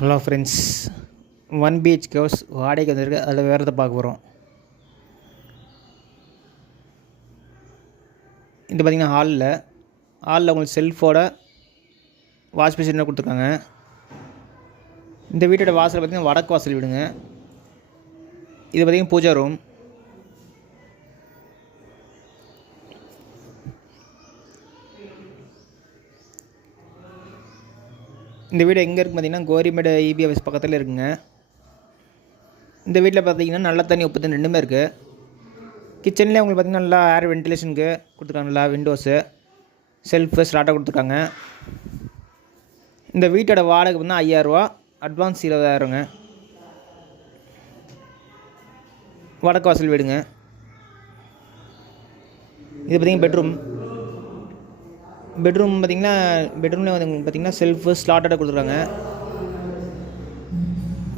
Hello friends, 1 BHK house வாடகைக்கு வந்திருக்கு. அதில் வேறதை பார்க்க போகிறோம். இது பார்த்திங்கன்னா ஹாலில் உங்களுக்கு செல்ஃபோட வாஷ் மிஷின் கொடுத்துருக்காங்க. இந்த வீட்டோட வாசல் பார்த்திங்கன்னா வடக்கு வாசல் வீடுங்க. இது பார்த்திங்கன்னா பூஜா ரூம். இந்த வீடு எங்கே இருக்குது பார்த்திங்கன்னா கோரிமேடு EB ஆஃபீஸ் பக்கத்தில் இருக்குங்க. இந்த வீட்டில் பார்த்திங்கன்னா நல்ல தண்ணி உப்பு தண்ணி ரெண்டுமே இருக்குது. கிச்சன்லேயே உங்களுக்கு பார்த்திங்கன்னா நல்லா ஏர் வென்டிலேஷனுக்கு கொடுத்துருக்காங்க. நல்லா விண்டோஸு, செல்ஃபு, ஸ்லாட்டாக கொடுத்துருக்காங்க. இந்த வீட்டோட வாடகை பார்த்தீங்கன்னா 5000 ரூபா, அட்வான்ஸ் 20000ங்க. வடக்கு வாசல் வீடுங்க. இது பார்த்திங்கன்னா பெட்ரூம் பார்த்திங்கன்னா பெட்ரூமில் வந்து பார்த்திங்கன்னா செல்ஃபு, ஸ்லாட்டடாக கொடுத்துருக்காங்க.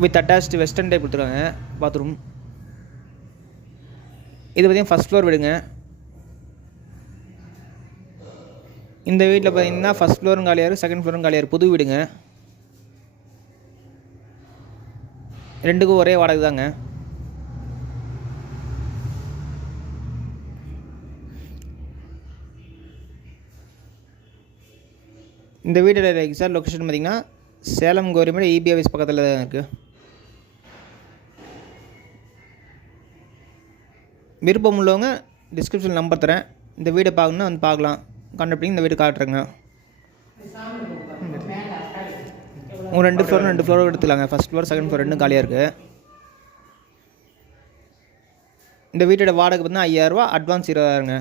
வித் அட்டாச்டு வெஸ்டர்ன் டைப் கொடுத்துருக்காங்க பாத்ரூம். இது பார்த்திங்கன்னா ஃபஸ்ட் ஃப்ளோர் வீடுங்க. இந்த வீட்டில் பார்த்திங்கன்னா ஃபஸ்ட் ஃப்ளோரும் காலியார், செகண்ட் ஃப்ளோரும் காலியார். புது வீடுங்க. ரெண்டுக்கும் ஒரே வாடகை தாங்க. இந்த வீட்டோட எக்ஸாக்ட் லொக்கேஷன் பார்த்திங்கன்னா சேலம் கோரிமேடு EB ஆஃபீஸ் பக்கத்தில் தான் இருக்குது. விருப்பம் உள்ளவங்க டிஸ்கிரிப்ஷன் நம்பர் தரேன். இந்த வீடை பார்க்கணுன்னா வந்து பார்க்கலாம். கான்டாக்ட் பண்ணி இந்த வீடு காட்டுறேங்க. உங்கள் 2 ஃப்ளோர் எடுத்துக்கலாங்க. ஃபஸ்ட் ஃப்ளோர், செகண்ட் ஃப்ளோர் ரெண்டும் காலியாக இருக்குது. இந்த வீட்டோட வாடகை பார்த்தீங்கன்னா 5000 ரூபா, அட்வான்ஸ் 20000ங்க.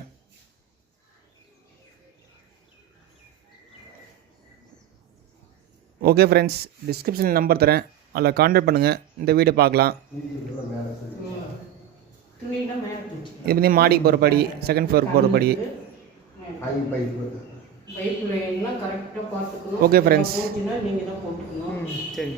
ஓகே ஃப்ரெண்ட்ஸ், டிஸ்கிரிப்ஷனில் நம்பர் தரேன். அதில் கான்டாக்ட் பண்ணுங்கள். இந்த வீடை பார்க்கலாம். இது வந்து மாடிக்கு போகிற படி, செகண்ட் ஃப்ளோருக்கு போகிற படி. ஓகே ஃப்ரெண்ட்ஸ், சரி.